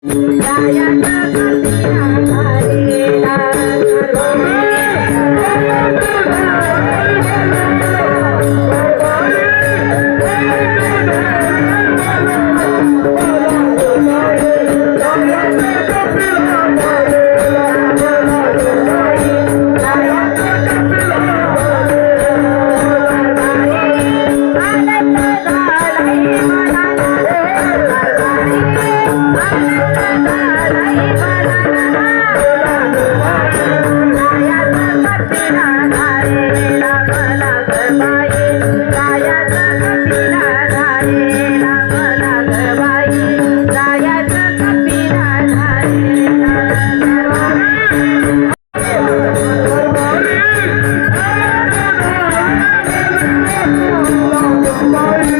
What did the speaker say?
Thank Bye.